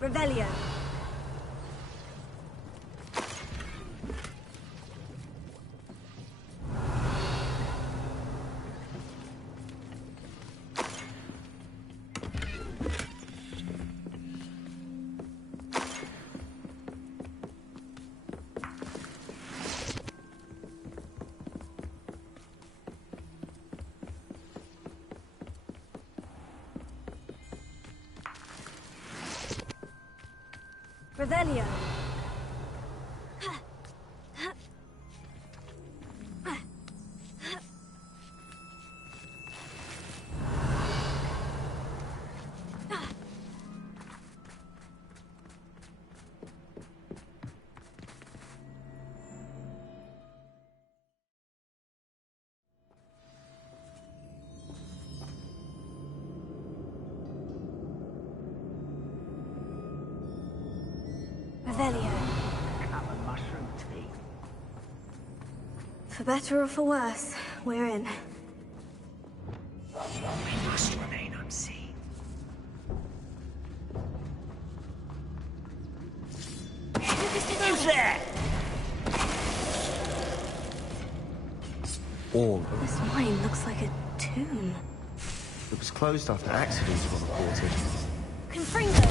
Revelio. Revelio. Revelio. Cup of mushroom tea. For better or for worse, we're in. We must remain unseen. Who's there? All. This mine looks like a tomb. It was closed after accidents were reported. Confringo!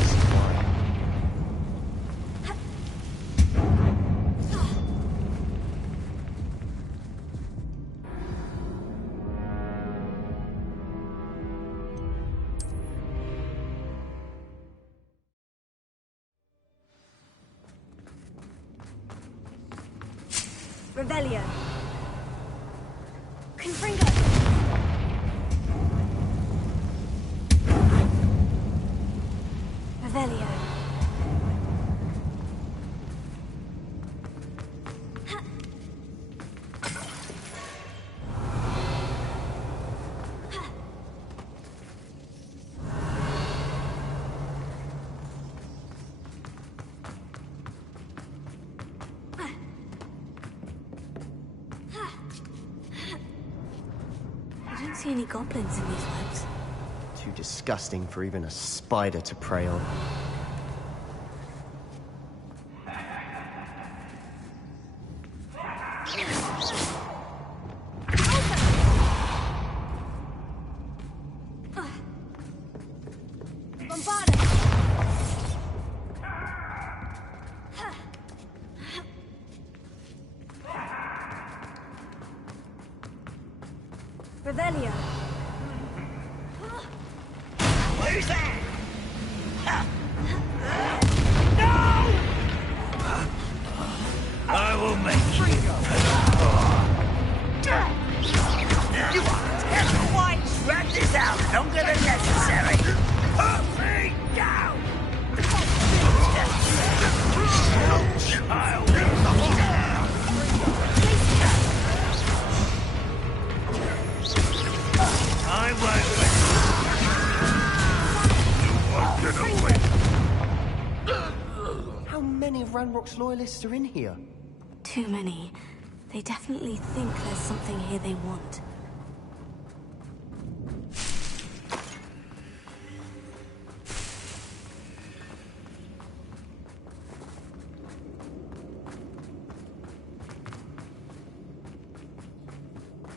Revelio. Confringo. Revelio. I don't see any goblins in these webs. Too disgusting for even a spider to prey on. Revelio. Who's there? No! I will make you. You are terrible white. Drag this out longer than necessary. Put me down. Child. I won't How many of Ranrock's loyalists are in here? Too many. They definitely think there's something here they want.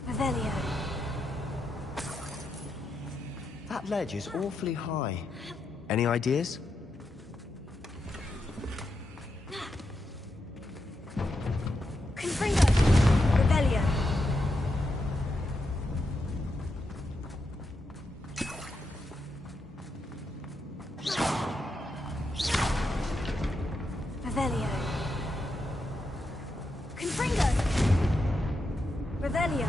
Revelio. That ledge is awfully high. Any ideas? Confringo. Revelio. Revelio. Confringo. Revelio.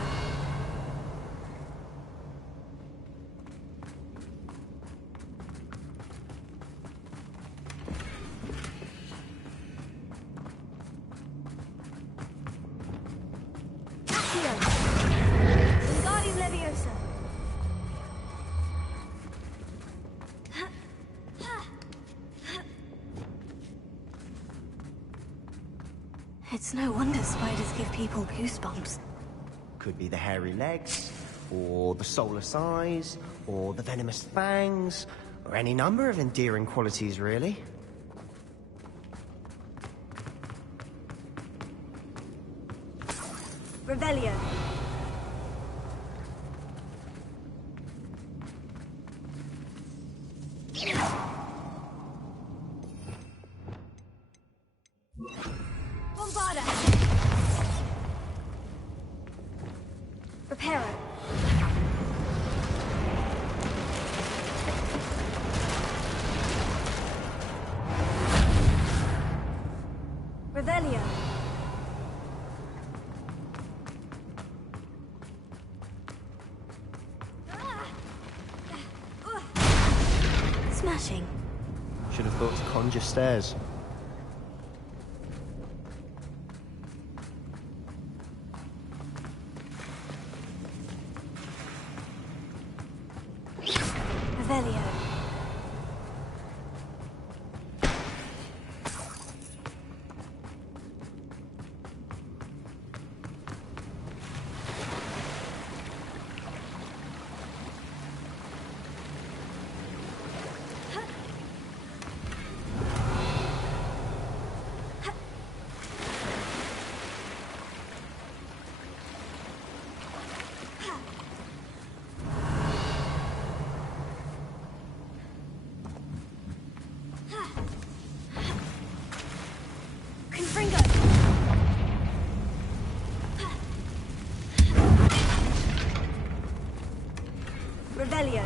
Wingardium Leviosa. It's no wonder spiders give people goosebumps. Could be the hairy legs, or the soulless eyes, or the venomous fangs, or any number of endearing qualities, really. Revelio. Bombarda. Reparo. Revelio. Smashing. Should have thought to conjure stairs. Revelio. Revelio.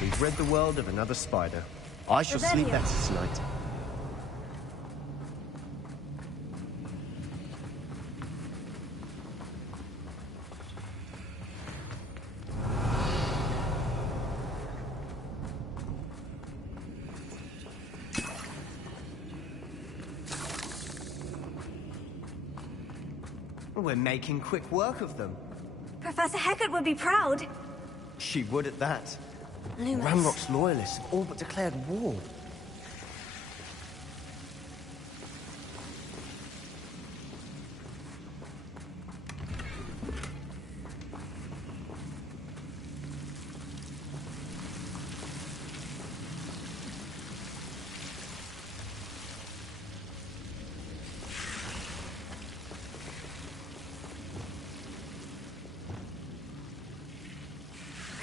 We've rid the world of another spider. I shall sleep Revelio. better tonight. We're making quick work of them. Professor Hecat would be proud. She would at that. Lumos. Ranrock's loyalists have all but declared war.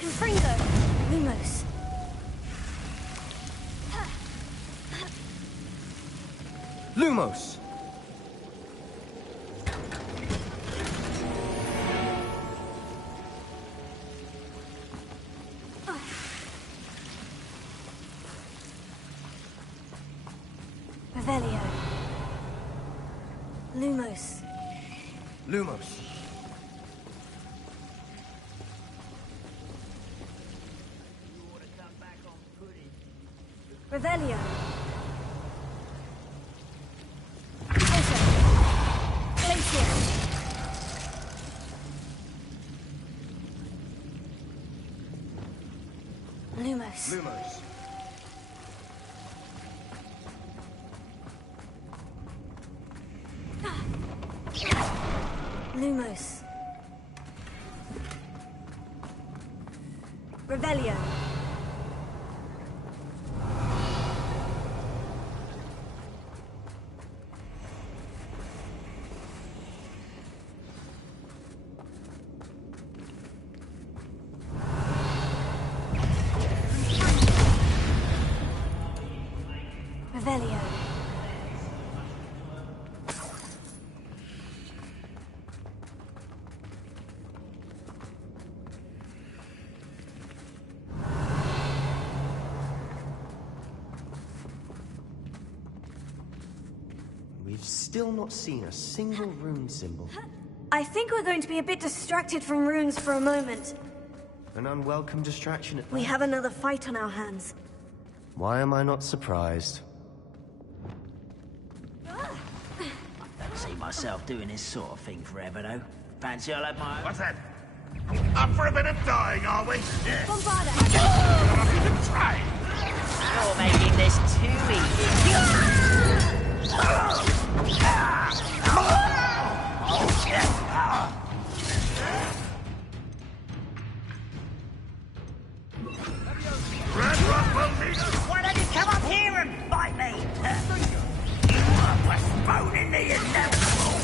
Confringo. Lumos. Lumos! Revelio. Lumos. Lumos. Revelio. Glacier. Lumos. Lumos. Lumos. Revelio. Revelio. We've still not seen a single rune symbol. I think we're going to be a bit distracted from runes for a moment. An unwelcome distraction at We best. have another fight on our hands. Why am I not surprised? Don't see myself doing this sort of thing forever, though. Fancy I'll have my... What's that? Up for a bit of dying, are we? Bombarda! Try! You're making this too Red Rock will need us! Why don't you come up here and bite me? You are postponing the inevitable.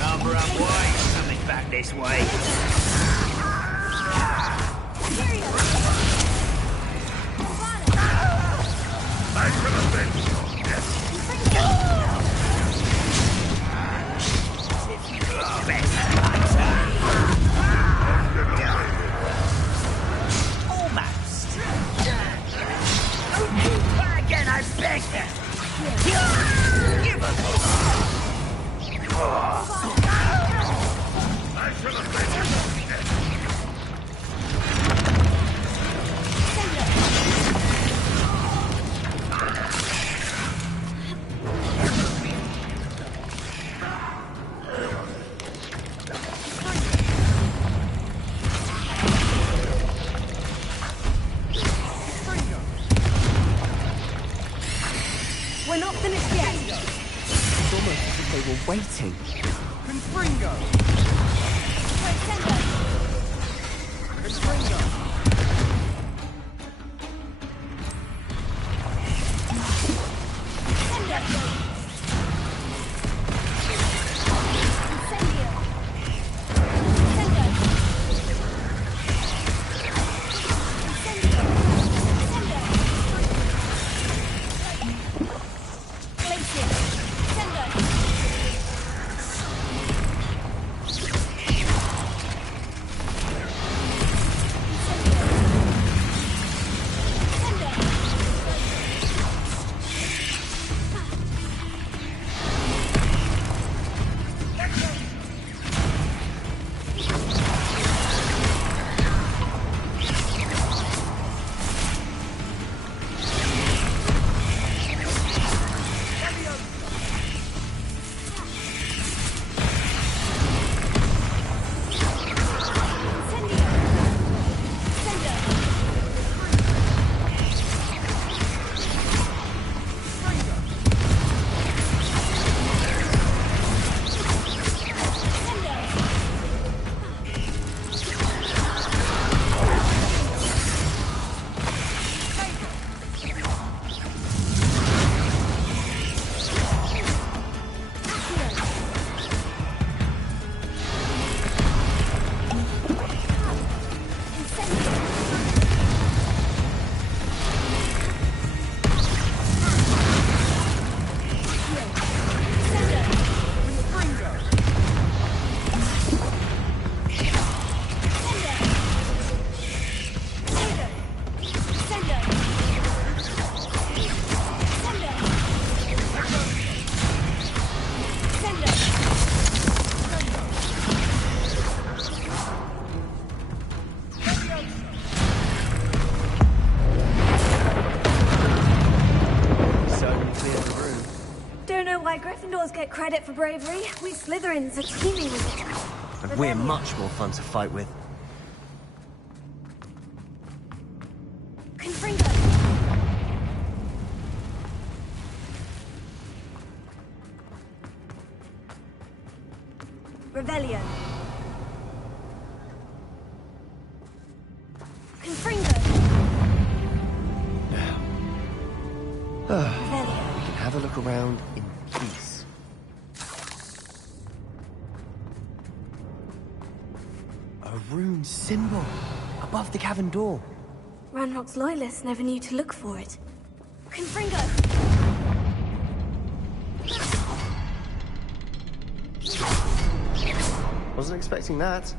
Number up wide, coming back this way. Thanks for the thing. Almost. Again, I beg you. Give us Thanks for the thing. We're not finished yet. It's almost as if they were waiting. Confringo! Why Gryffindors get credit for bravery. We Slytherins are teeming with it. And we're much more fun to fight with. Confringo! Revelio. Confringo! Revelio. We can have a look around in peace. A rune symbol above the cavern door. Ranrock's loyalists never knew to look for it. Confringo! Wasn't expecting that.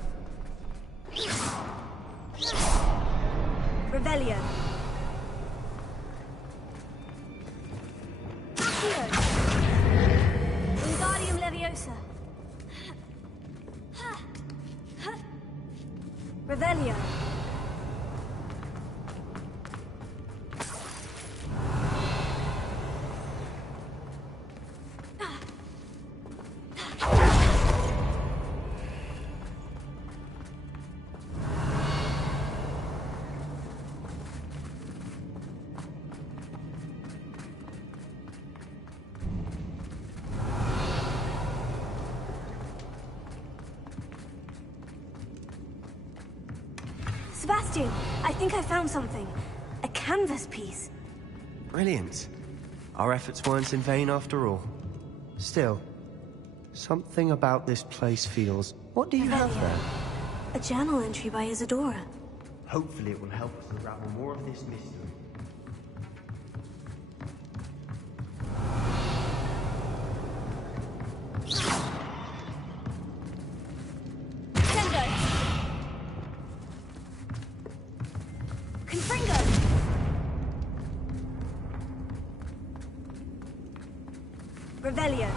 Revelio. Accio. Wingardium Leviosa. Sebastian, I think I found something. A canvas piece. Brilliant. Our efforts weren't in vain after all. Still, something about this place feels... What do you have there? A journal entry by Isadora. Hopefully it will help us unravel more of this mystery. Sendo! Confringo! Revelio.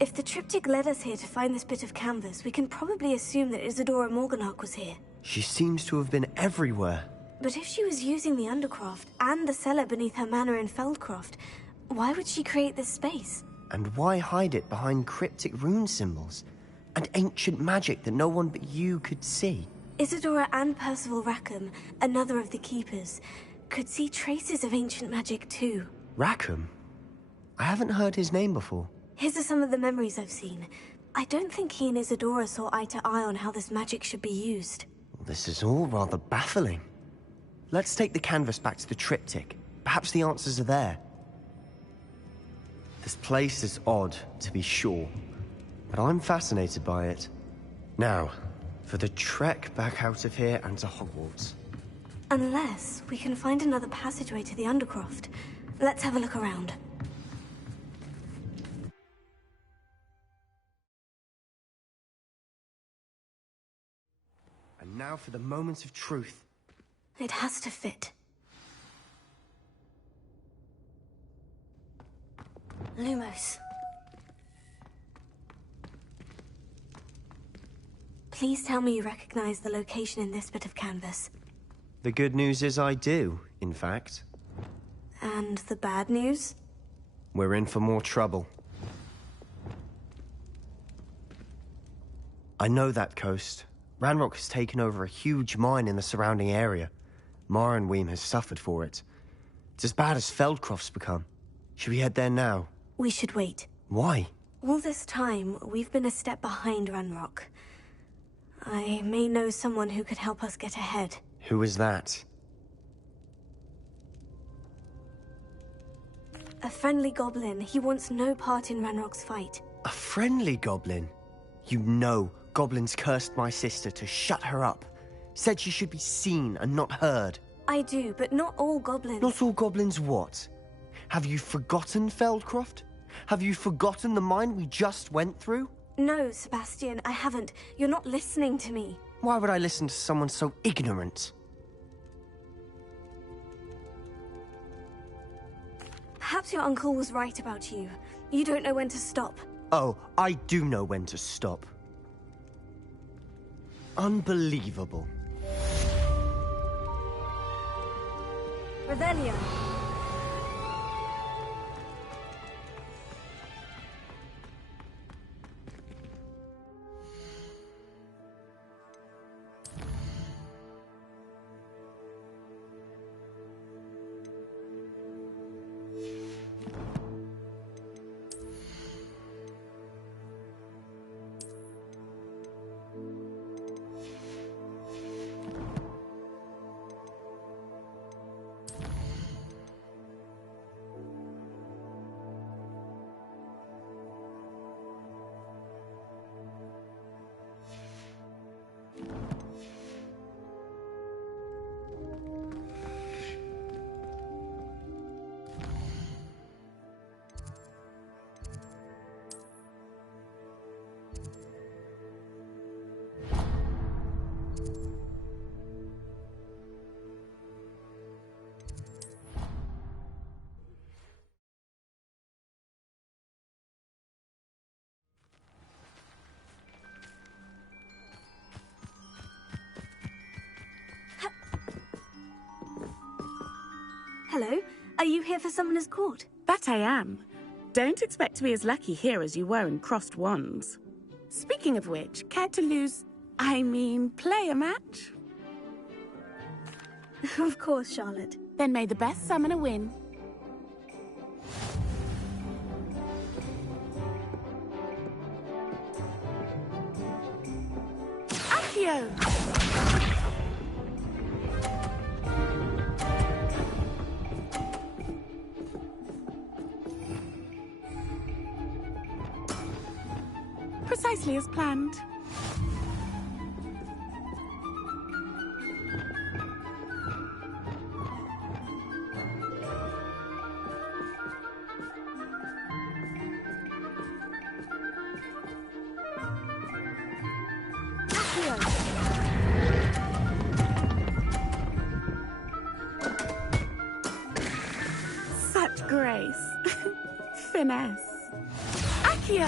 If the triptych led us here to find this bit of canvas, we can probably assume that Isadora Morganach was here. She seems to have been everywhere. But if she was using the Undercroft and the cellar beneath her manor in Feldcroft, why would she create this space? And why hide it behind cryptic rune symbols? And ancient magic that no one but you could see? Isadora and Percival Rackham, another of the Keepers, could see traces of ancient magic too. Rackham? I haven't heard his name before. His are some of the memories I've seen. I don't think he and Isadora saw eye to eye on how this magic should be used. This is all rather baffling. Let's take the canvas back to the triptych. Perhaps the answers are there. This place is odd, to be sure, but I'm fascinated by it. Now, for the trek back out of here and to Hogwarts. Unless we can find another passageway to the Undercroft. Let's have a look around. And now for the moment of truth. It has to fit. Lumos. Please tell me you recognize the location in this bit of canvas. The good news is I do, in fact. And the bad news? We're in for more trouble. I know that coast. Ranrock has taken over a huge mine in the surrounding area. Marrenweem has suffered for it. It's as bad as Feldcroft's become. Should we head there now? We should wait. Why? All this time, we've been a step behind Ranrock. I may know someone who could help us get ahead. Who is that? A friendly goblin. He wants no part in Ranrock's fight. A friendly goblin? You know goblins cursed my sister to shut her up. Said she should be seen and not heard. I do, but not all goblins. Not all goblins what? Have you forgotten Feldcroft? Have you forgotten the mine we just went through? No, Sebastian, I haven't. You're not listening to me. Why would I listen to someone so ignorant? Perhaps your uncle was right about you. You don't know when to stop. Oh, I do know when to stop. Unbelievable. Revelio. Hello? Are you here for Summoner's Court? That I am. Don't expect to be as lucky here as you were in Crossed Wands. Speaking of which, care to play a match? Of course, Charlotte. Then may the best summoner win. Accio! Precisely as planned. Such grace. Finesse. Accio!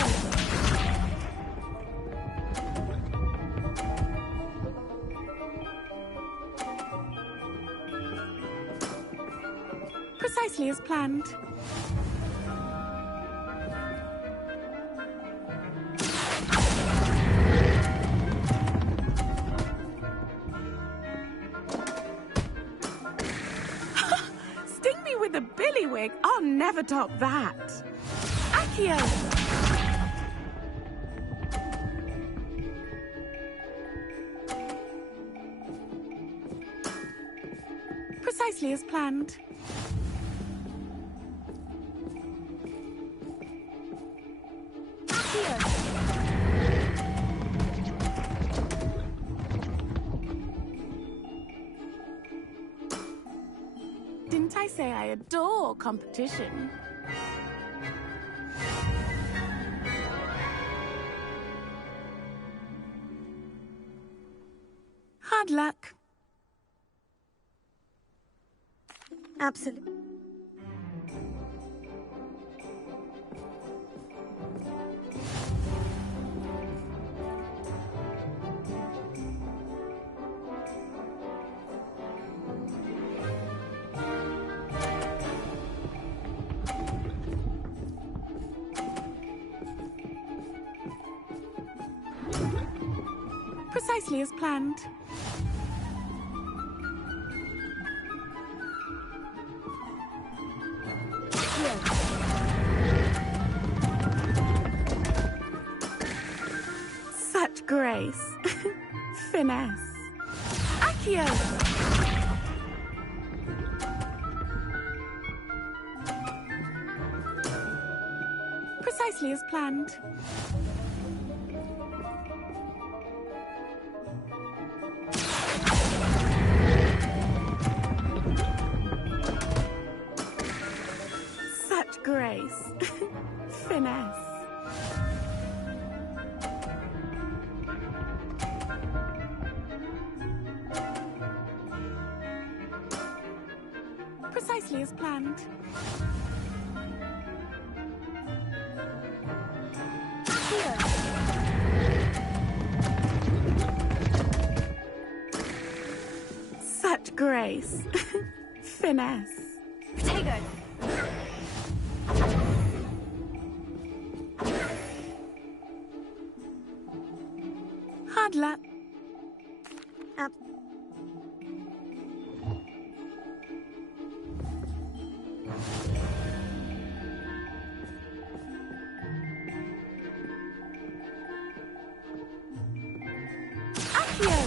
Precisely as planned. Sting me with a billywig. I'll never top that. Accio! Precisely as planned. Didn't I say I adore competition? Hard luck. Absolutely. Precisely as planned. Such grace. Finesse. Accio! Precisely as planned. Such grace. Finesse. Precisely as planned. Such grace. Finesse. Potato. Hard luck. Ab Accio!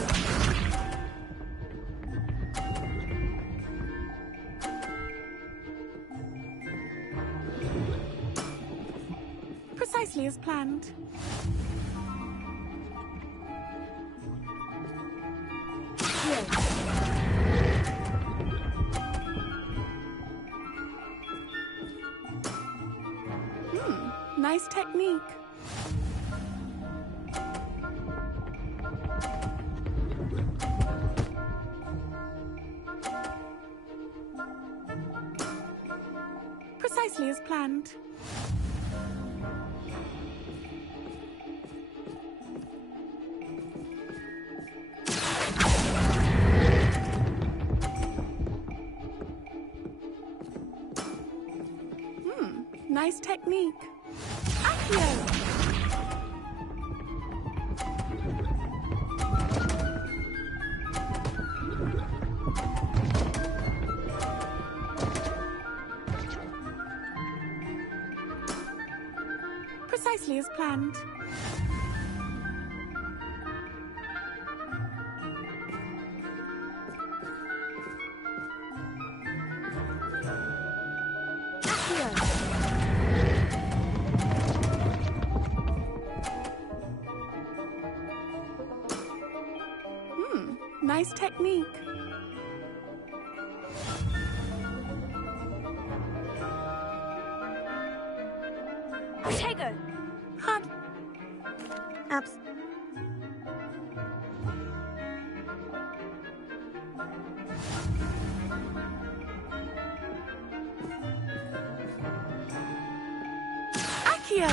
Precisely as planned. Nice technique. Precisely as planned. nice technique. Accio! Precisely as planned. Nice technique. Tego! Hard. Abs... Accio!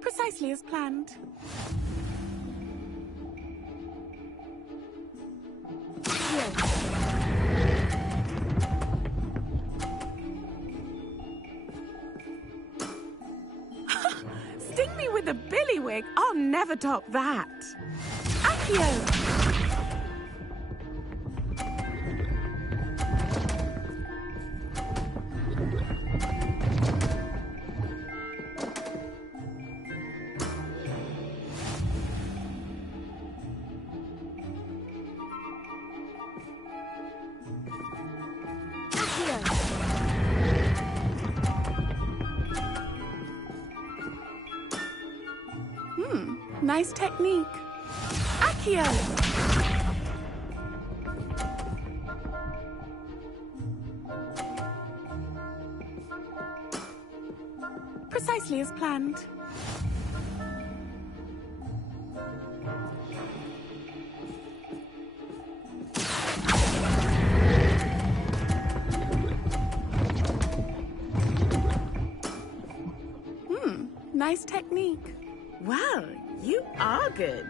Precisely as planned. Sting me with a billywig. I'll never top that. Accio! Nice technique. Accio! Precisely as planned. Nice technique. Well, you are good.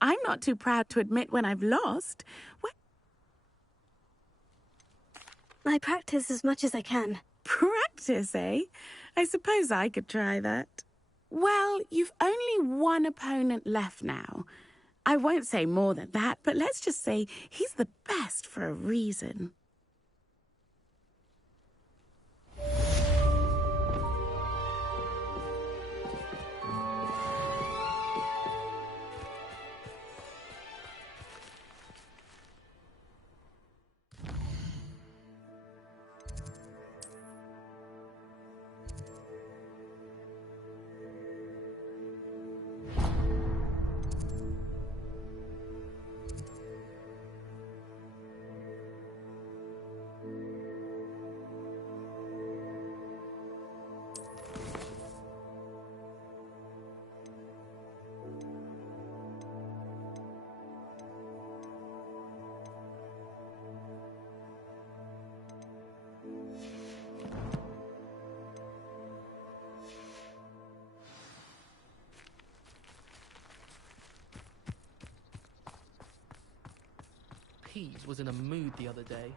I'm not too proud to admit when I've lost. I practice as much as I can. Practice, eh? I suppose I could try that. Well, you've only one opponent left now. I won't say more than that, but let's just say he's the best for a reason. Peeves was in a mood the other day.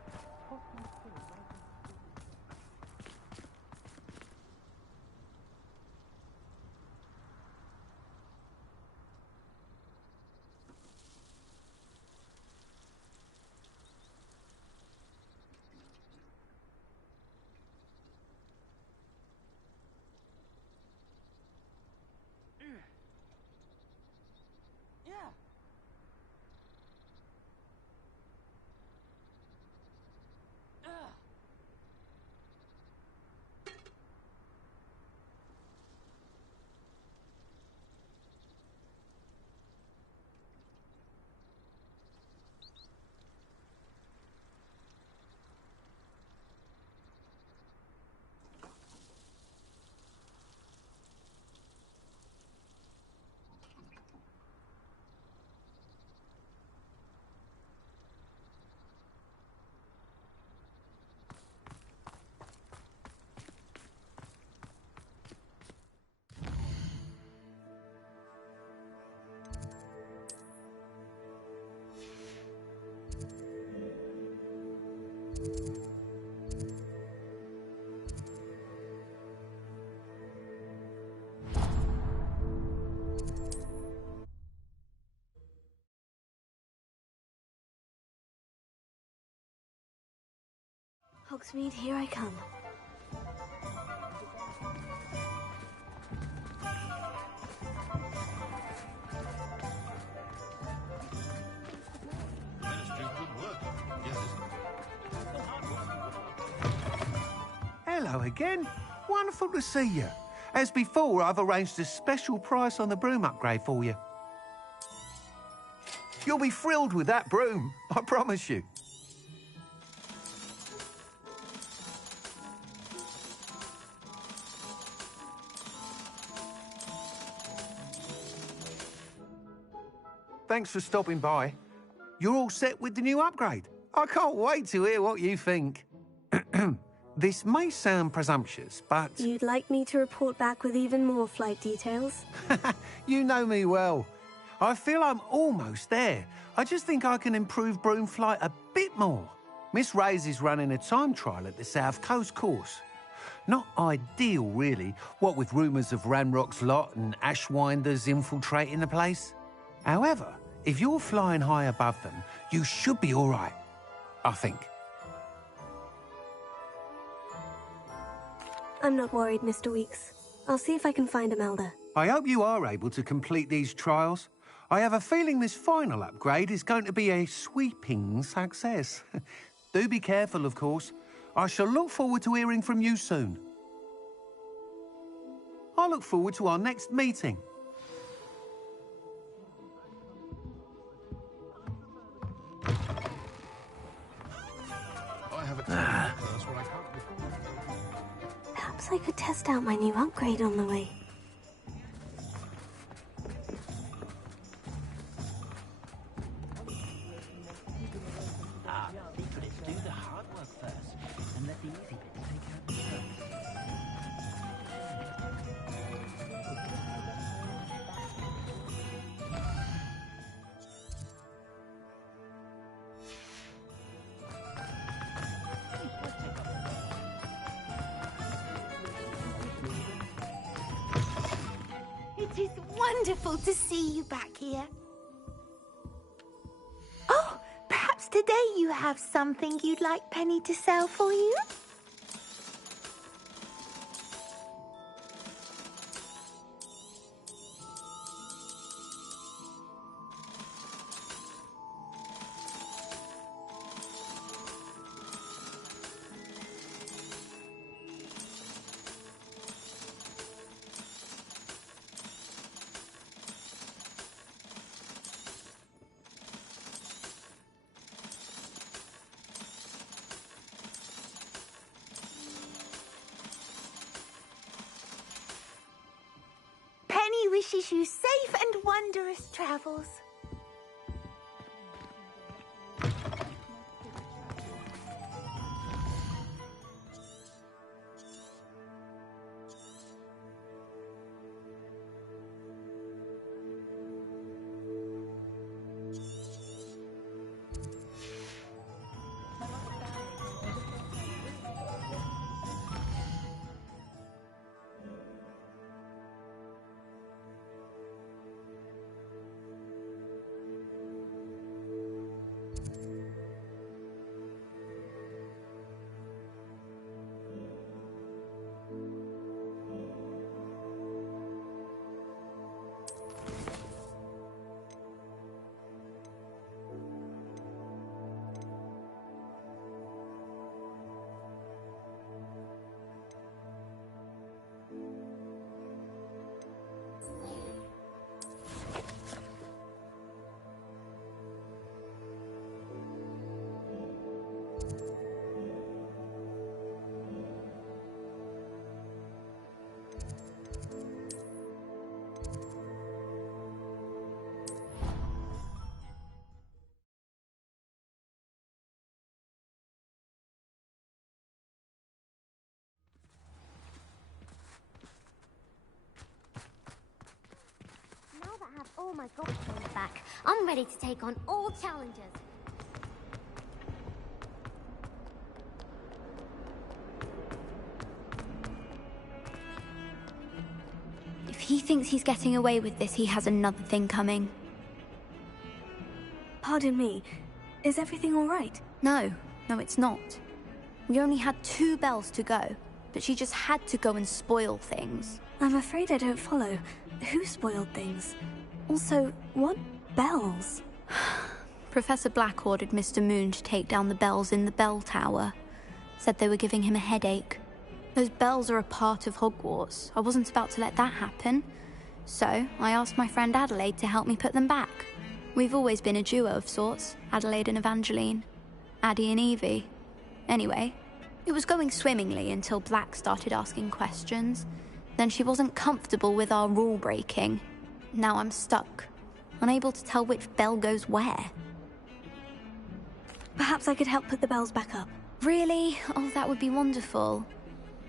Hogsmeade, here I come. Hello again. Wonderful to see you. As before, I've arranged a special price on the broom upgrade for you. You'll be thrilled with that broom, I promise you. Thanks for stopping by. You're all set with the new upgrade. I can't wait to hear what you think. This may sound presumptuous, but... You'd like me to report back with even more flight details? You know me well. I feel I'm almost there. I just think I can improve broom flight a bit more. Miss Ray's is running a time trial at the South Coast course. Not ideal, really, what with rumours of Ranrock's lot and Ashwinders infiltrating the place. However, if you're flying high above them, you should be all right, I think. I'm not worried, Mr. Weeks. I'll see if I can find Imelda. I hope you are able to complete these trials. I have a feeling this final upgrade is going to be a sweeping success. Do be careful, of course. I shall look forward to hearing from you soon. I look forward to our next meeting. I have a curse where I can't... Perhaps I could test out my new upgrade on the way. Let's do the hard work first, and let the easy bits take care of themselves. It is wonderful to see you back here. Oh, perhaps today you have something you'd like Penny to sell for you? Penny wishes you safe and wondrous travels. Now that I have all my gobstones back, I'm ready to take on all challenges. he thinks he's getting away with this, he has another thing coming. Pardon me, is everything all right? No, it's not. We only had 2 bells to go, but she just had to go and spoil things. I'm afraid I don't follow. Who spoiled things? Also, what bells? Professor Black ordered Mr. Moon to take down the bells in the bell tower. Said they were giving him a headache. Those bells are a part of Hogwarts. I wasn't about to let that happen. So, I asked my friend Adelaide to help me put them back. We've always been a duo of sorts, Adelaide and Evangeline. Addie and Evie. Anyway, it was going swimmingly until Black started asking questions. Then she wasn't comfortable with our rule breaking. Now I'm stuck, unable to tell which bell goes where. Perhaps I could help put the bells back up. Really? Oh, that would be wonderful.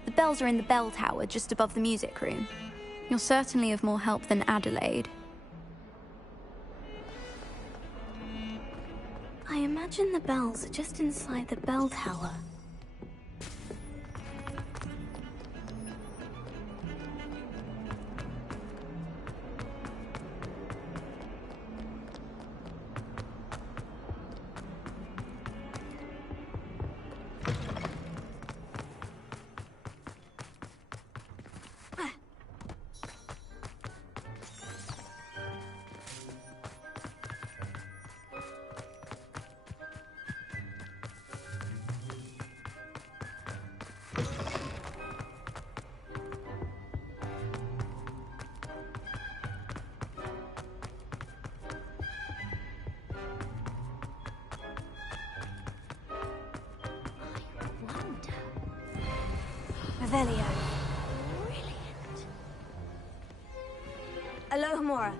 The bells are in the bell tower just above the music room. You're certainly of more help than Adelaide. I imagine the bells are just inside the bell tower. Revelio. Brilliant. Alohomora.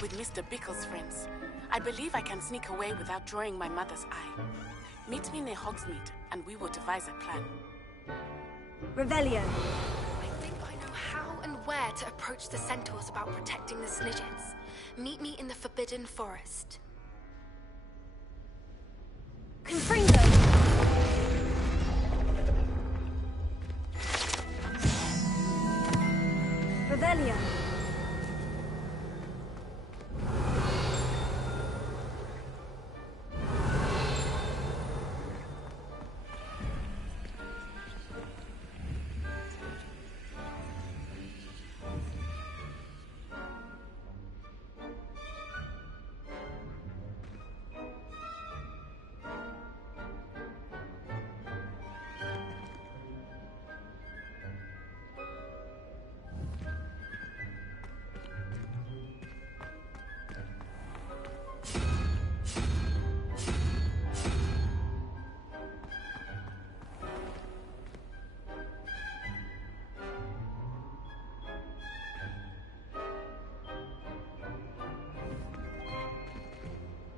With Mr. Bickle's friends. I believe I can sneak away without drawing my mother's eye. Meet me near Hogsmeade, and we will devise a plan. Revelio. I think I know how and where to approach the centaurs about protecting the Snidgets. Meet me in the Forbidden Forest. Confringo. Revelio.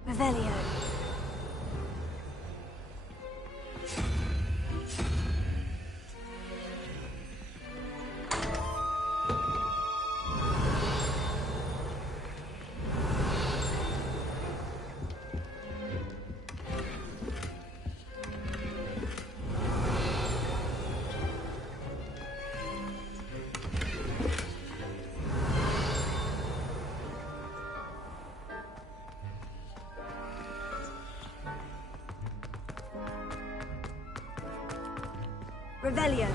Revelio. Revelio.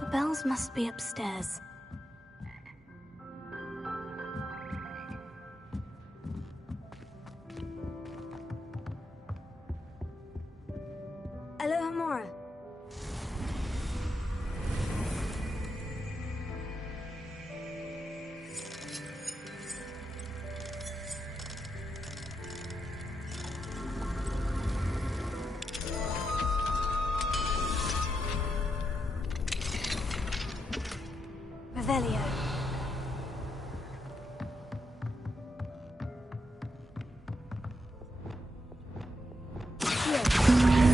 The bells must be upstairs. Alohomora. Revelio.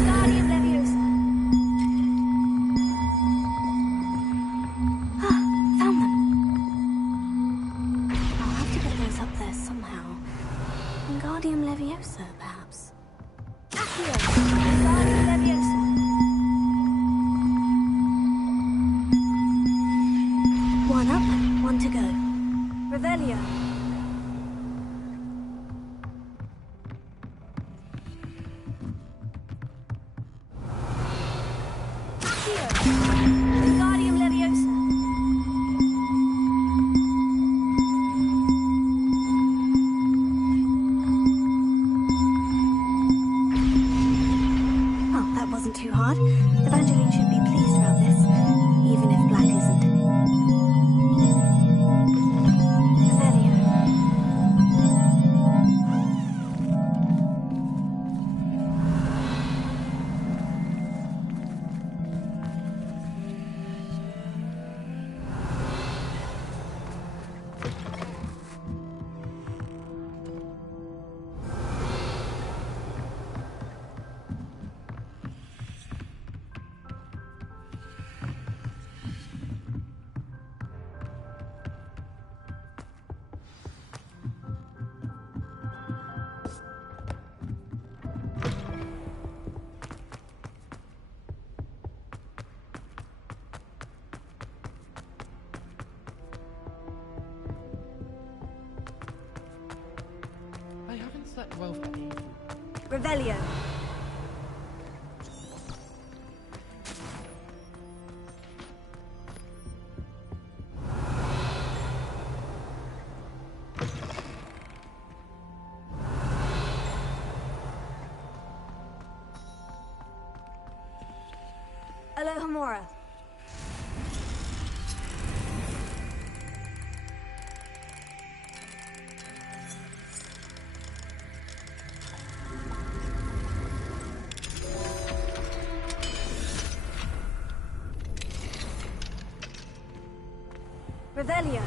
Guardian Leviosa. Ah, found them. I'll have to get those up there somehow. Guardian Leviosa, perhaps. Accio. Guardian Leviosa. One up, one to go. Revelio. Wingardium Leviosa. Oh, that wasn't too hard. Evangeline should be pleased about this, even if Black isn't. Revelio. I haven't slept well for ages. Revelio. Alohomora. Revelio.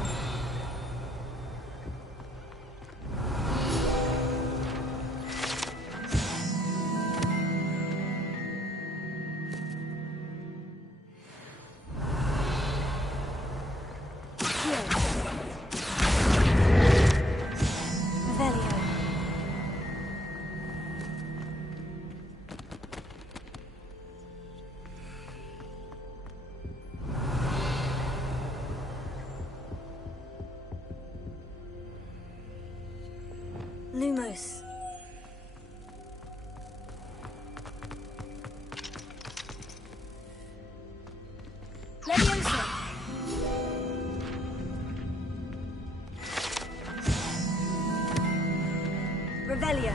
Revelio. Lumos. Leviosa. Revelio.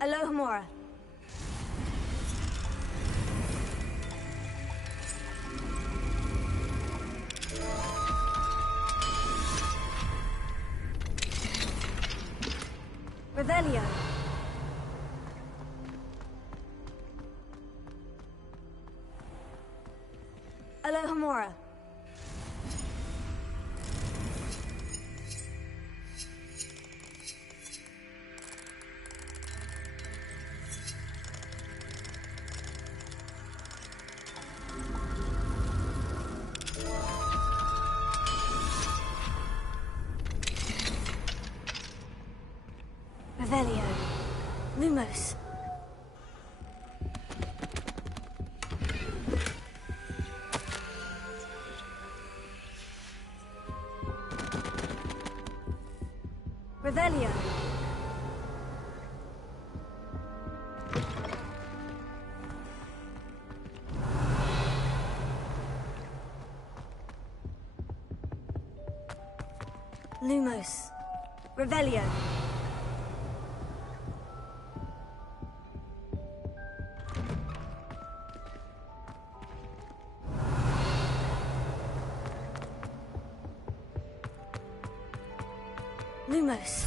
Alohomora. Revelio. Alohomora. Revelio. Lumos. Revelio. Lumos. Revelio. Lumos.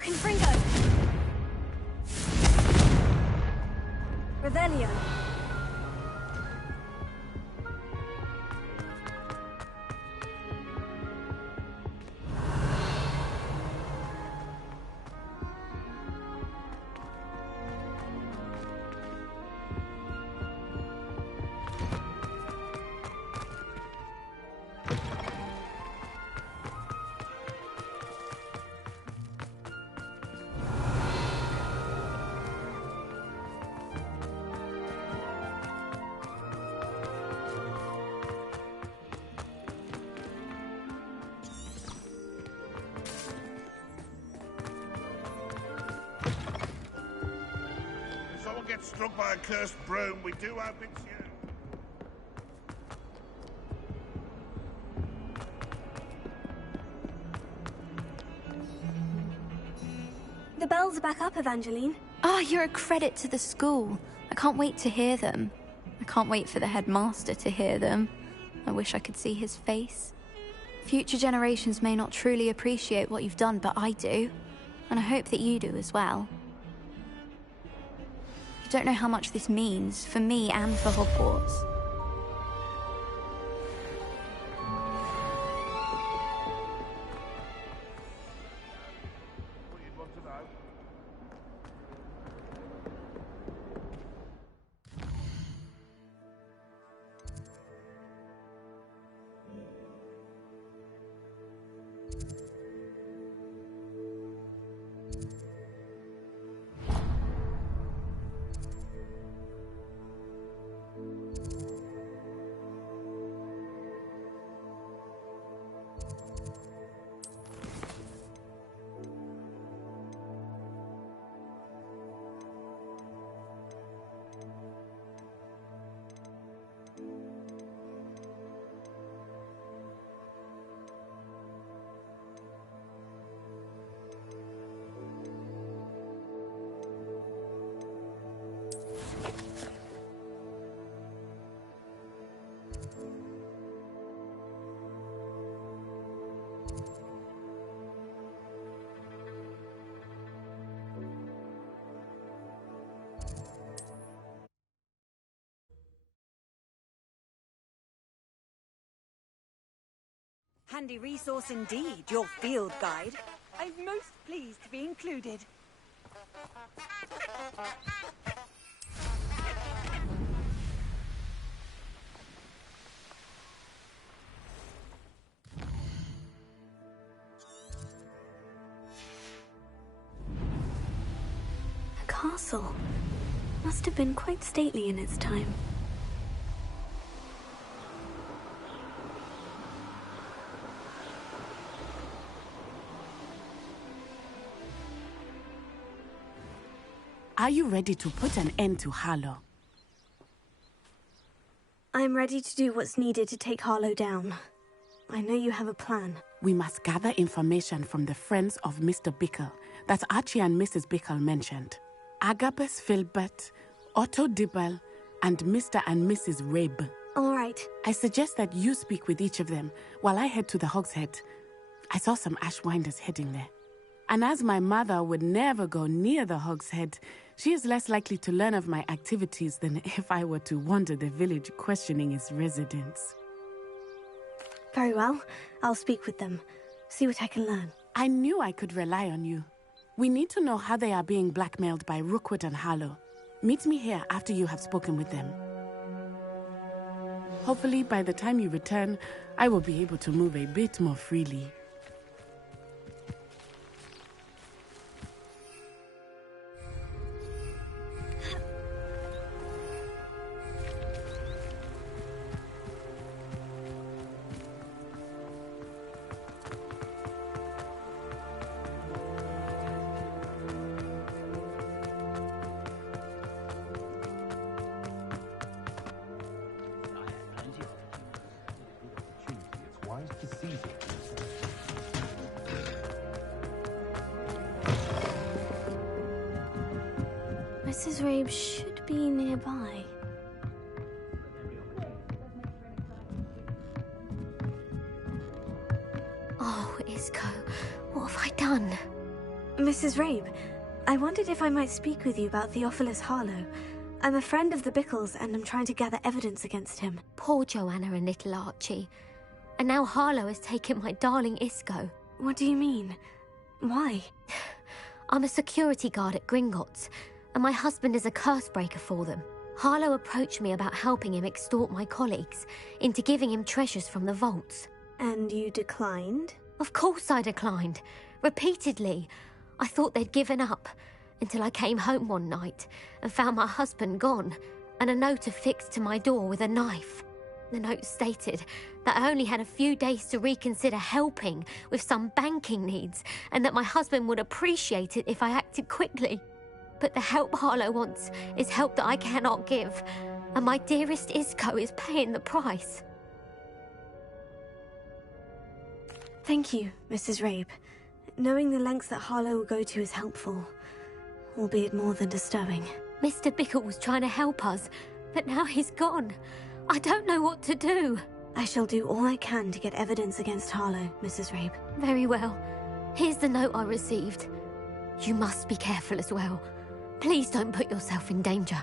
Confringo! Revelio! If someone gets struck by a cursed broom, we do hope it's you. The bells are back up, Evangeline. Oh, you're a credit to the school. I can't wait to hear them. I can't wait for the headmaster to hear them. I wish I could see his face. Future generations may not truly appreciate what you've done, but I do. And I hope that you do as well. You don't know how much this means, for me and for Hogwarts. What you'd want to know? Handy resource indeed, your field guide. I'm most pleased to be included. A castle. Must have been quite stately in its time. Are you ready to put an end to Harlow? I'm ready to do what's needed to take Harlow down. I know you have a plan. We must gather information from the friends of Mr. Bickle that Archie and Mrs. Bickle mentioned. Agabus Filbert, Otto Dibble, and Mr. and Mrs. Rabe. All right. I suggest that you speak with each of them while I head to the Hogshead. I saw some Ashwinders heading there. And as my mother would never go near the Hogshead, she is less likely to learn of my activities than if I were to wander the village questioning its residents. Very well. I'll speak with them. See what I can learn. I knew I could rely on you. We need to know how they are being blackmailed by Rookwood and Harlow. Meet me here after you have spoken with them. Hopefully, by the time you return, I will be able to move a bit more freely. Mrs. Rabe should be nearby. Oh, Isco, what have I done? Mrs. Rabe, I wondered if I might speak with you about Theophilus Harlow. I'm a friend of the Bickles and I'm trying to gather evidence against him. Poor Joanna and little Archie. And now Harlow has taken my darling Isco. What do you mean? Why? I'm a security guard at Gringotts, and my husband is a curse breaker for them. Harlow approached me about helping him extort my colleagues into giving him treasures from the vaults. And you declined? Of course I declined. Repeatedly. I thought they'd given up, until I came home one night and found my husband gone, and a note affixed to my door with a knife. The note stated that I only had a few days to reconsider helping with some banking needs, and that my husband would appreciate it if I acted quickly. But the help Harlow wants is help that I cannot give, and my dearest Isco is paying the price. Thank you, Mrs. Rabe. Knowing the lengths that Harlow will go to is helpful, albeit more than disturbing. Mr. Bickle was trying to help us, but now he's gone. I don't know what to do. I shall do all I can to get evidence against Harlow, Mrs. Rabe. Very well. Here's the note I received. You must be careful as well. Please don't put yourself in danger.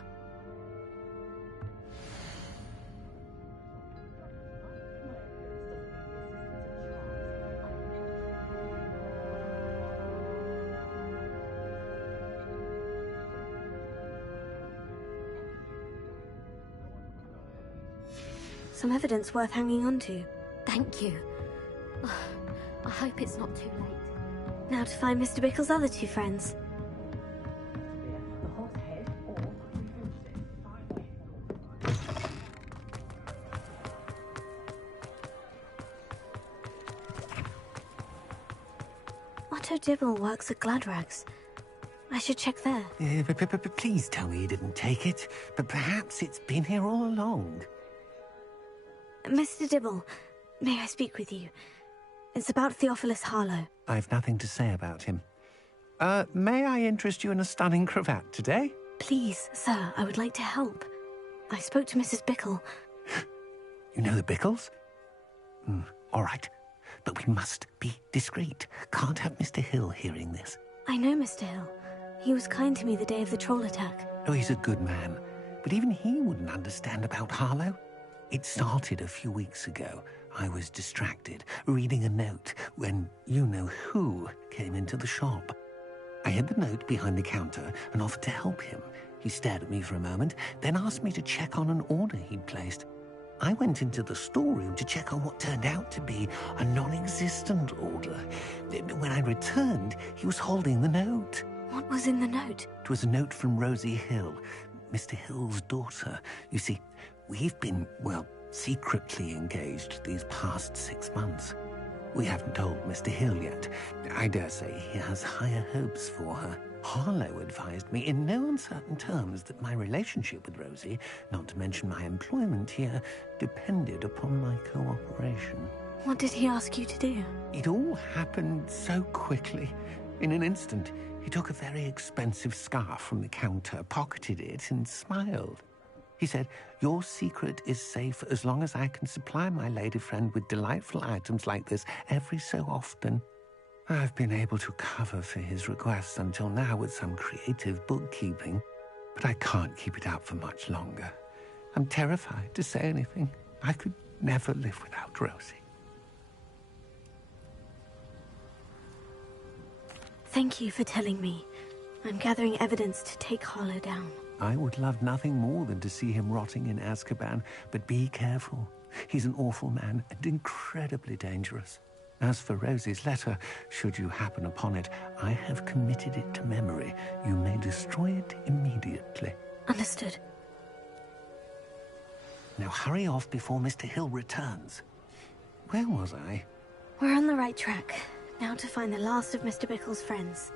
Some evidence worth hanging on to. Thank you. I hope it's not too late. Now to find Mr. Bickle's other two friends. Otto Dibble works at Gladrags. I should check there. Please tell me you didn't take it. But perhaps it's been here all along. Mr. Dibble, may I speak with you? It's about Theophilus Harlow. I've nothing to say about him. May I interest you in a stunning cravat today? Please, sir, I would like to help. I spoke to Mrs. Bickle. You know the Bickles? All right. But we must be discreet. Can't have Mr. Hill hearing this. I know Mr. Hill. He was kind to me the day of the troll attack. Oh, he's a good man. But even he wouldn't understand about Harlow. It started a few weeks ago. I was distracted, reading a note, when you-know-who came into the shop. I hid the note behind the counter and offered to help him. He stared at me for a moment, then asked me to check on an order he'd placed. I went into the storeroom to check on what turned out to be a non-existent order. When I returned, he was holding the note. What was in the note? It was a note from Rosie Hill, Mr. Hill's daughter. You see, we've been, well, secretly engaged these past 6 months. We haven't told Mr. Hill yet. I dare say he has higher hopes for her. Harlow advised me in no uncertain terms that my relationship with Rosie, not to mention my employment here, depended upon my cooperation. What did he ask you to do? It all happened so quickly. In an instant, he took a very expensive scarf from the counter, pocketed it, and smiled. He said, "Your secret is safe as long as I can supply my lady friend with delightful items like this every so often." I've been able to cover for his requests until now with some creative bookkeeping, but I can't keep it up for much longer. I'm terrified to say anything. I could never live without Rosie. Thank you for telling me. I'm gathering evidence to take Harlow down. I would love nothing more than to see him rotting in Azkaban, but be careful. He's an awful man and incredibly dangerous. As for Rosie's letter, should you happen upon it, I have committed it to memory. You may destroy it immediately. Understood. Now hurry off before Mr. Hill returns. Where was I? We're on the right track. Now to find the last of Mr. Bickle's friends.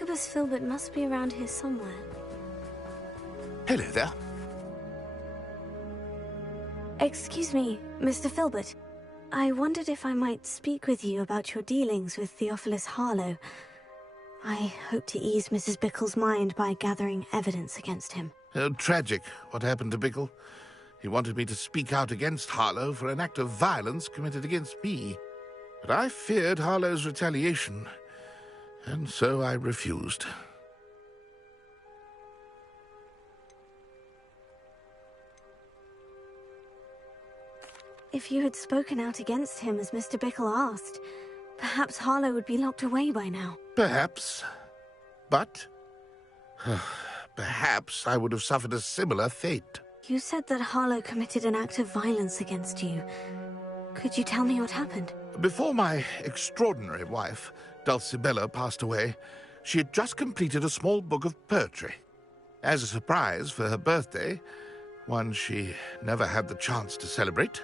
Agabus Filbert must be around here somewhere. Hello there. Excuse me, Mr. Filbert. I wondered if I might speak with you about your dealings with Theophilus Harlow. I hope to ease Mrs. Bickle's mind by gathering evidence against him. Oh, tragic, what happened to Bickle. He wanted me to speak out against Harlow for an act of violence committed against me. But I feared Harlow's retaliation, and so I refused. If you had spoken out against him as Mr. Bickle asked, perhaps Harlow would be locked away by now. Perhaps. But perhaps I would have suffered a similar fate. You said that Harlow committed an act of violence against you. Could you tell me what happened? Before my extraordinary wife, Dulcibella, passed away, she had just completed a small book of poetry. As a surprise for her birthday, one she never had the chance to celebrate,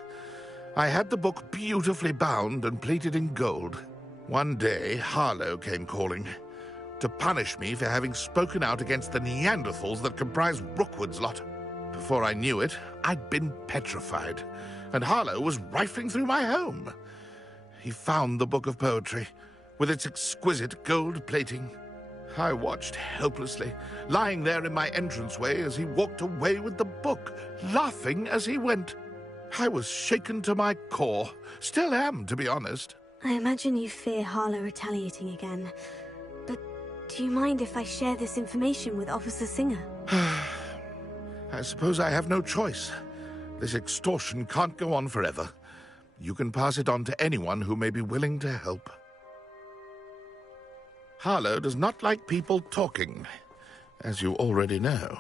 I had the book beautifully bound and plated in gold. One day, Harlow came calling to punish me for having spoken out against the Neanderthals that comprise Rookwood's lot. Before I knew it, I'd been petrified, and Harlow was rifling through my home. He found the book of poetry, with its exquisite gold plating. I watched helplessly, lying there in my entranceway as he walked away with the book, laughing as he went. I was shaken to my core. Still am, to be honest. I imagine you fear Harlow retaliating again. But do you mind if I share this information with Officer Singer? I suppose I have no choice. This extortion can't go on forever. You can pass it on to anyone who may be willing to help. Harlow does not like people talking, as you already know.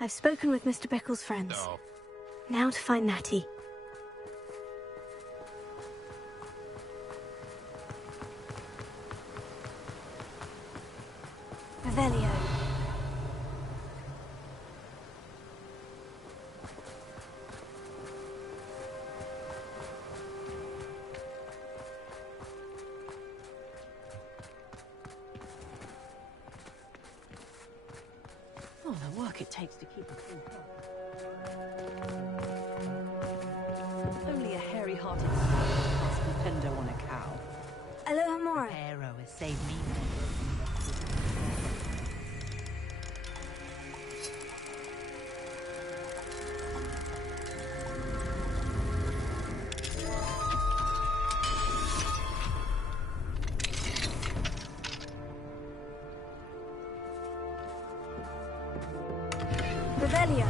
I've spoken with Mr. Bickle's friends. No. Now to find Natty. Revelio. Oh, the work it takes to keep a cool head. Only a hairy-hearted cast Pendo on a cow. Aloha Mora. Arrow has saved me. Revelio.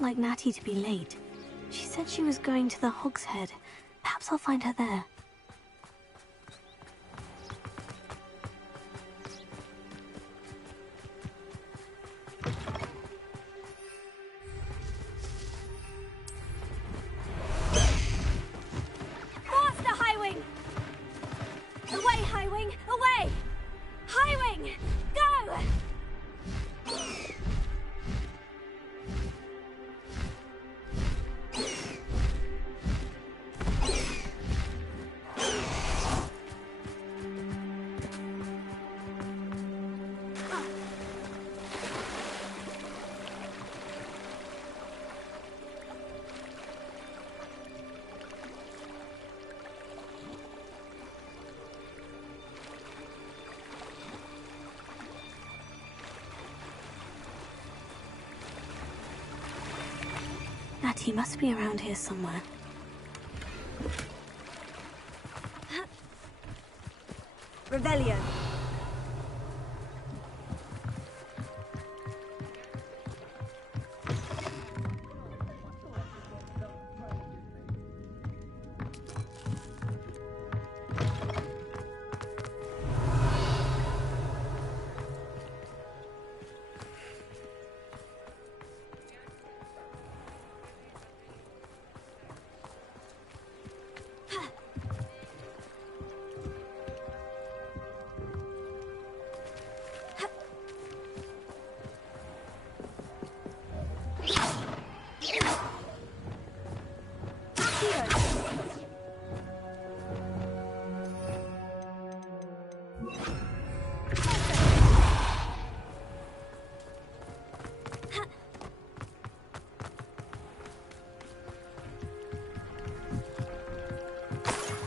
Like Natty to be late. She said she was going to the Hog's Head. Perhaps I'll find her there. Master Highwing! Away, Highwing! Away! Highwing! Go! Natty must be around here somewhere. Revelio.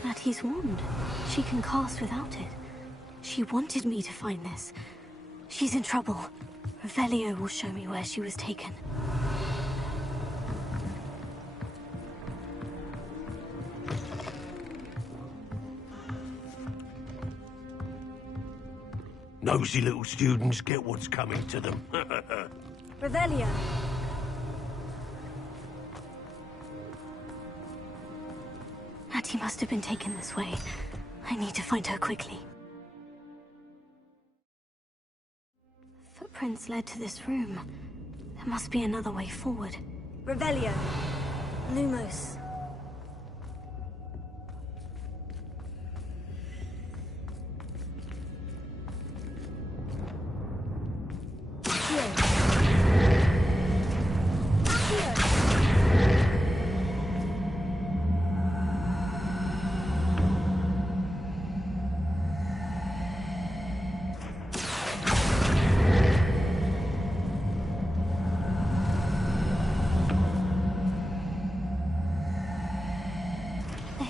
Natty's wand. She can cast without it. She wanted me to find this. She's in trouble. Revelio will show me where she was taken. Nosy little students get what's coming to them. Revelio. Natty must have been taken this way. I need to find her quickly. Footprints led to this room. There must be another way forward. Revelio. Lumos.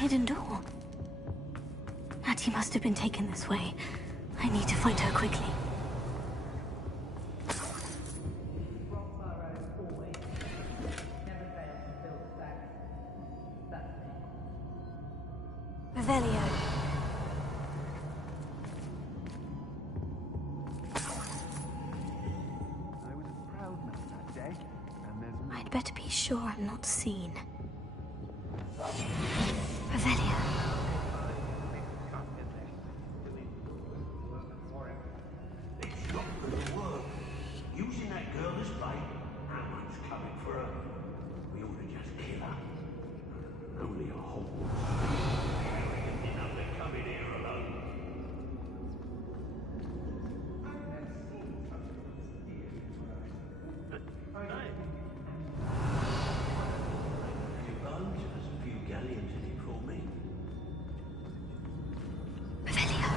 Hidden door. Natty must have been taken this way. I need to find her quickly. Revelio. I was a proud man that day, and there's I'd better be sure I'm not seen. Revelio. It's not gonna work. Using that girl as bait, no one's coming for her. We ought to just kill her. Only a Hogwarts. Arrogant enough to come in here alone. Galleons in it for me. Revelio.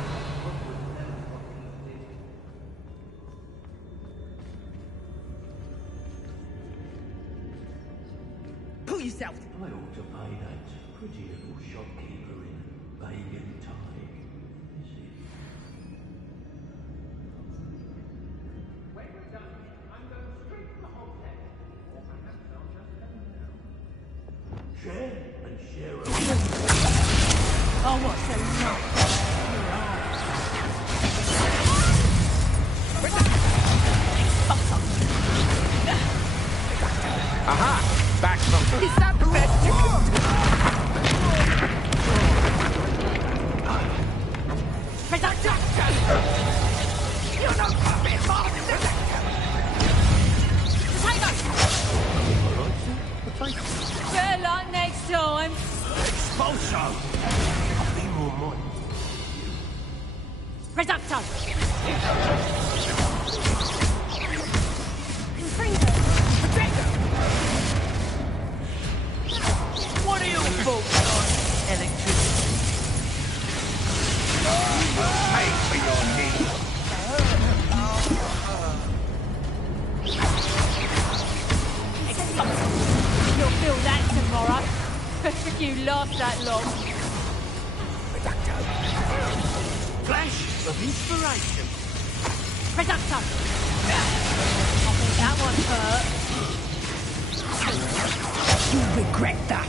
Pull yourself. I ought to pay that pretty little shopkeeper in Bagan tie. Is it? When we're done, I'm going straight to the hogshead. Or perhaps I'll just let you know. Share and share a... Oh, what's so nice? Aha! Back from... Is that the best you can do? You're not a bit more than the Potato! Better luck next time. Expulso! I'll be more modern. Reducto. What are your faults on electricity? Pay for your needs. You'll feel that tomorrow. If you last that long. Flash of inspiration. Reducto. I think that one hurt. You'll regret that.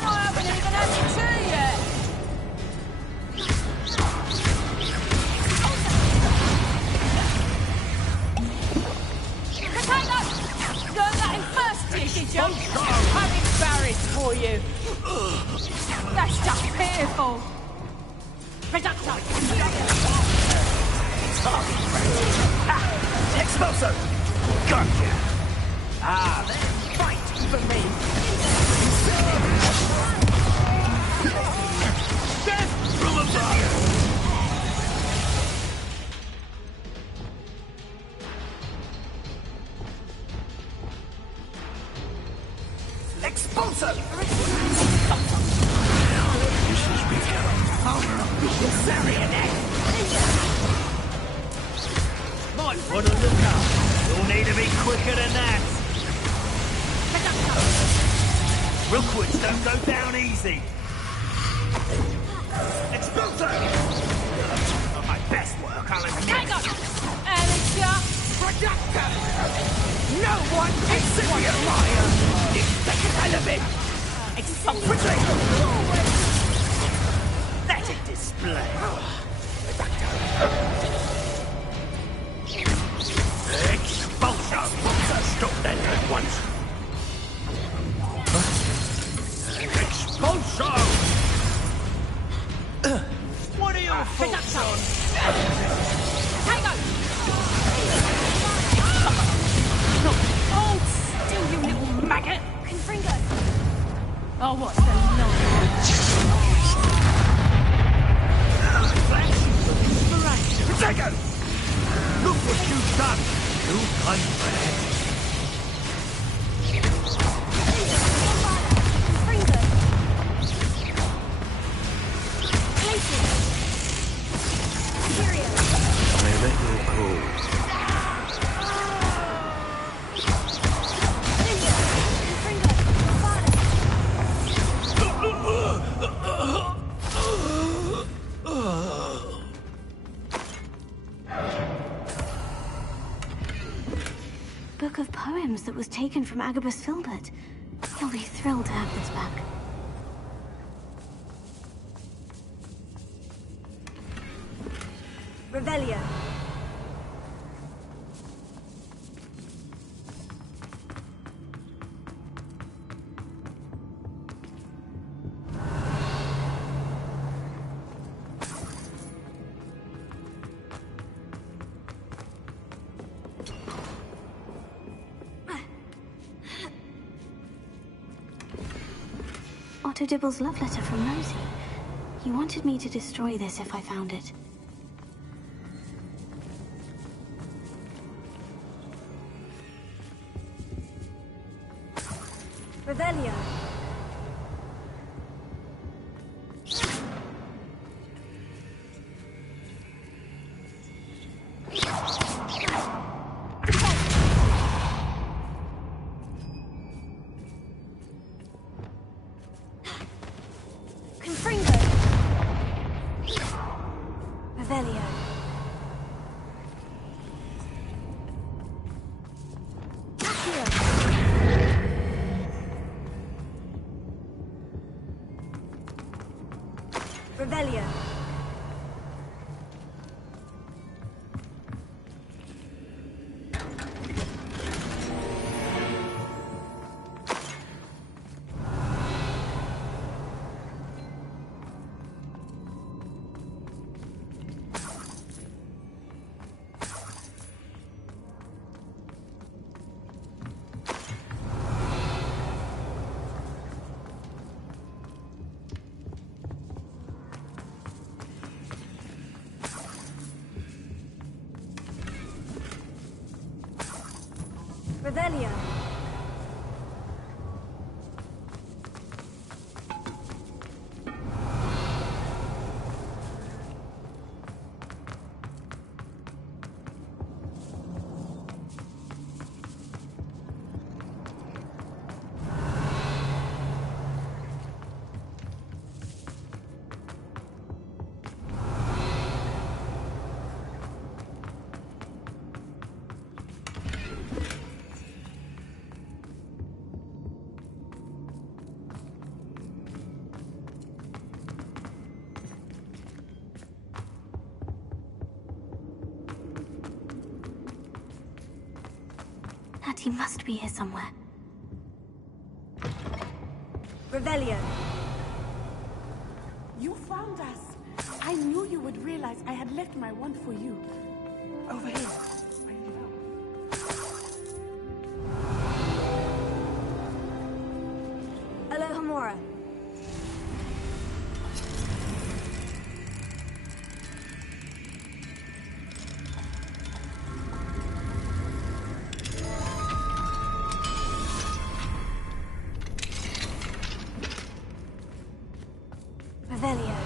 I haven't even had a tea yet. Potato! Learn that in first year, did you? I'm embarrassed for you. That's just pitiful. Reducto! Expulso! Gotcha! Ah, then fight for me! Death from above! Expulso! This has become Sarionet! Might want to look up. You'll need to be quicker than that. Rookwoods don't go down easy. Expulso! Not my best work, I'll admit. Hang on! Alicia! Reducto! No one takes it your fire! Expect element! Expulso! Let it display. Expulso! Stop that at once. Expulso! What are your thoughts on? Tango! Hold still, you little maggot! Confringo! Oh, what's the nonsense? Protego! Look what you've done! You've done bad. I met your cause. Book of poems that was taken from Agabus Filbert. He'll be thrilled to have this back. Revelio. Otto Dibble's love letter from Rosie. He wanted me to destroy this if I found it. Revelio. Confringo. Revelio. Accio. Revelio. Revelio. Natty must be here somewhere. Revelio. You found us. I knew you would realize I had left my wand for you. Over here. Alohomora. Revelio.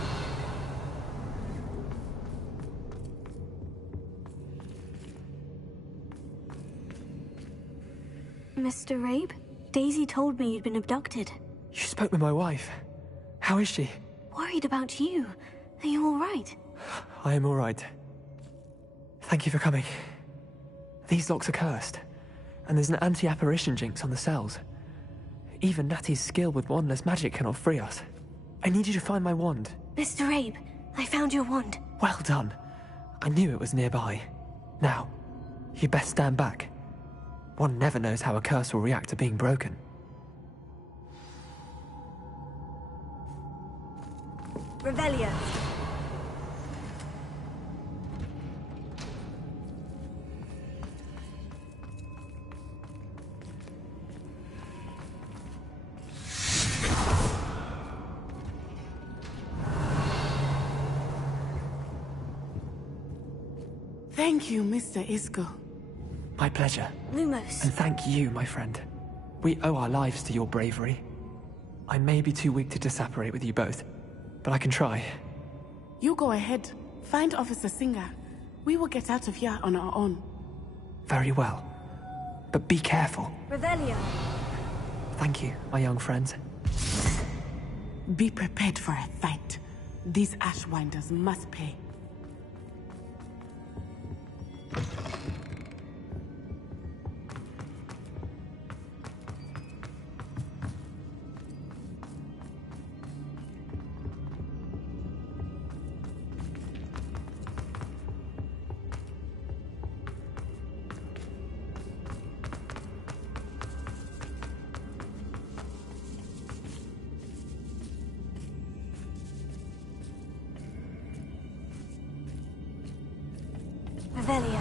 Mr. Rabe? Daisy told me you'd been abducted. You spoke with my wife. How is she? Worried about you. Are you all right? I am all right. Thank you for coming. These locks are cursed, and there's an anti-apparition jinx on the cells. Even Natty's skill with wandless magic cannot free us. I need you to find my wand. Mr. Rabe, I found your wand. Well done. I knew it was nearby. Now, you best stand back. One never knows how a curse will react to being broken. Revelio. Thank you, Mr. Isco. My pleasure. Lumos. And thank you, my friend. We owe our lives to your bravery. I may be too weak to disapparate with you both, but I can try. You go ahead. Find Officer Singer. We will get out of here on our own. Very well. But be careful. Revelio. Thank you, my young friends. Be prepared for a fight. These Ashwinders must pay. Revelio.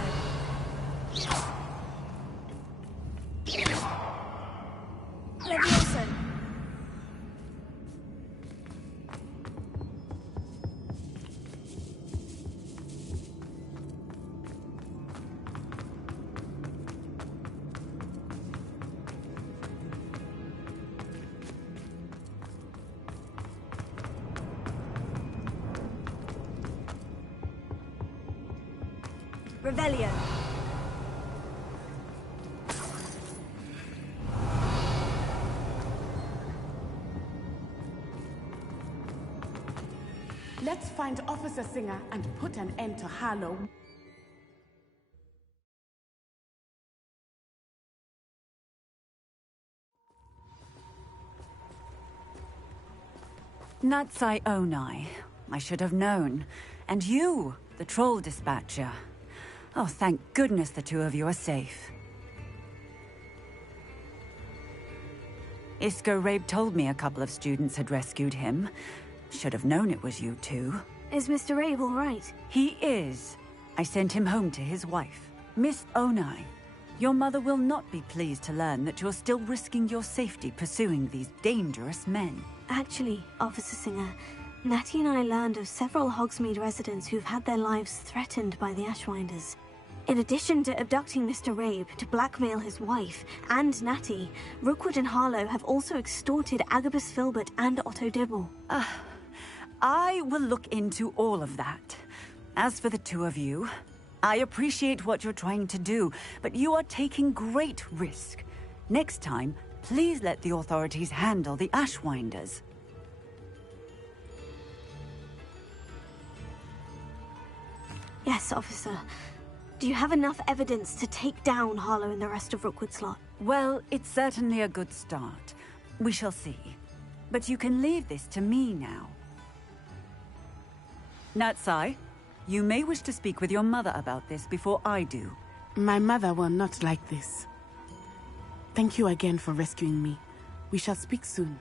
Levioso. Revelio. Let's find Officer Singer and put an end to Harlow. Natsai Onai. I should have known. And you, the troll dispatcher. Oh, thank goodness the two of you are safe. Isco Rabe told me a couple of students had rescued him. Should have known it was you two. Is Mr. Rabe all right? He is. I sent him home to his wife. Miss Onai, your mother will not be pleased to learn that you're still risking your safety pursuing these dangerous men. Actually, Officer Singer, Natty and I learned of several Hogsmeade residents who've had their lives threatened by the Ashwinders. In addition to abducting Mr. Rabe to blackmail his wife and Natty, Rookwood and Harlow have also extorted Agabus Filbert and Otto Dibble. I will look into all of that. As for the two of you, I appreciate what you're trying to do, but you are taking great risk. Next time, please let the authorities handle the Ashwinders. Yes, officer. Do you have enough evidence to take down Harlow and the rest of Rookwood's lot? Well, it's certainly a good start. We shall see. But you can leave this to me now. Natsai, you may wish to speak with your mother about this before I do. My mother will not like this. Thank you again for rescuing me. We shall speak soon.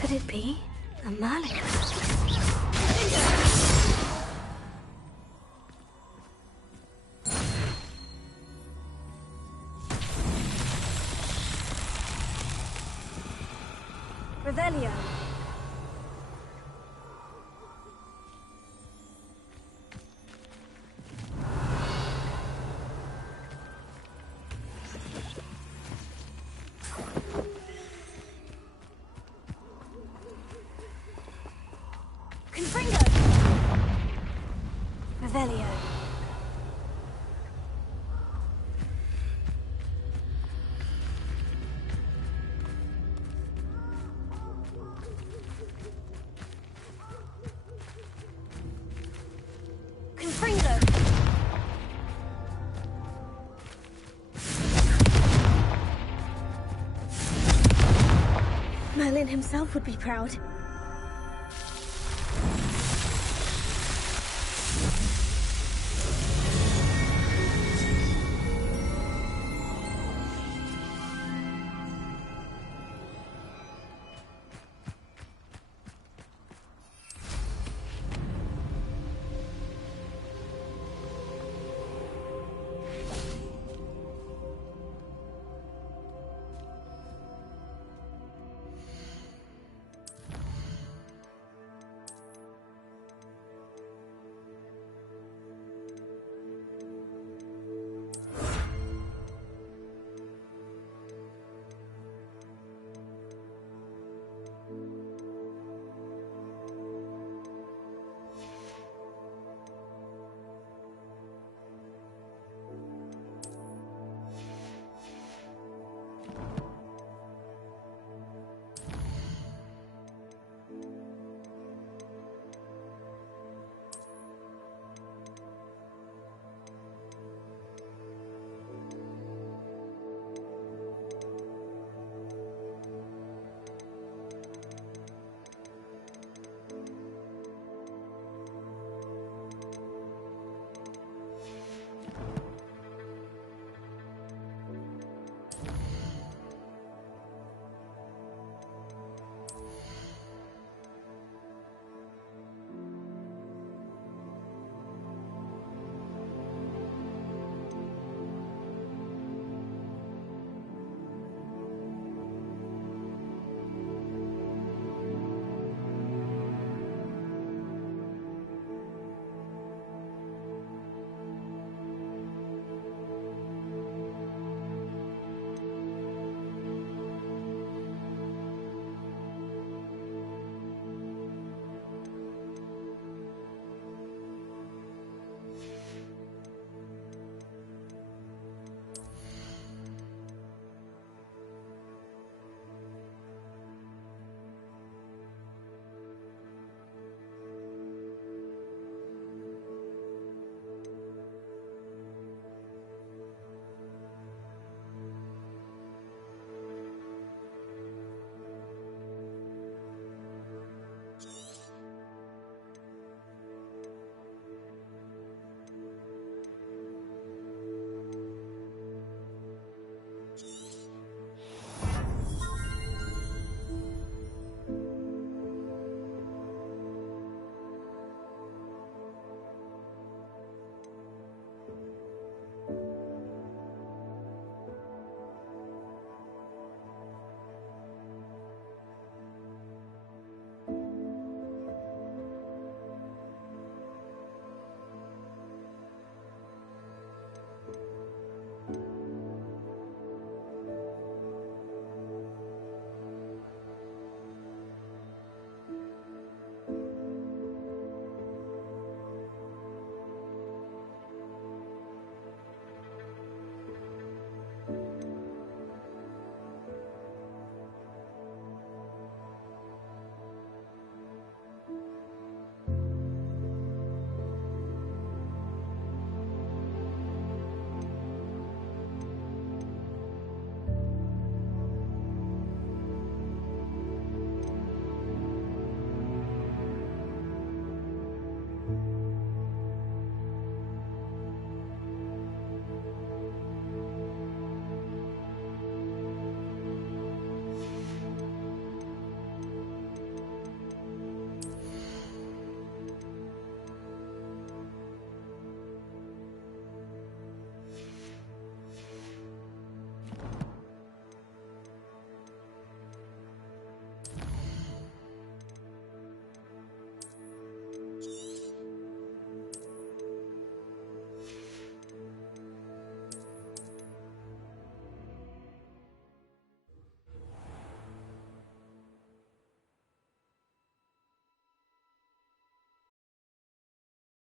Could it be a Merlin? Revelio. Confringo. Revelio. Confringo. Merlin himself would be proud.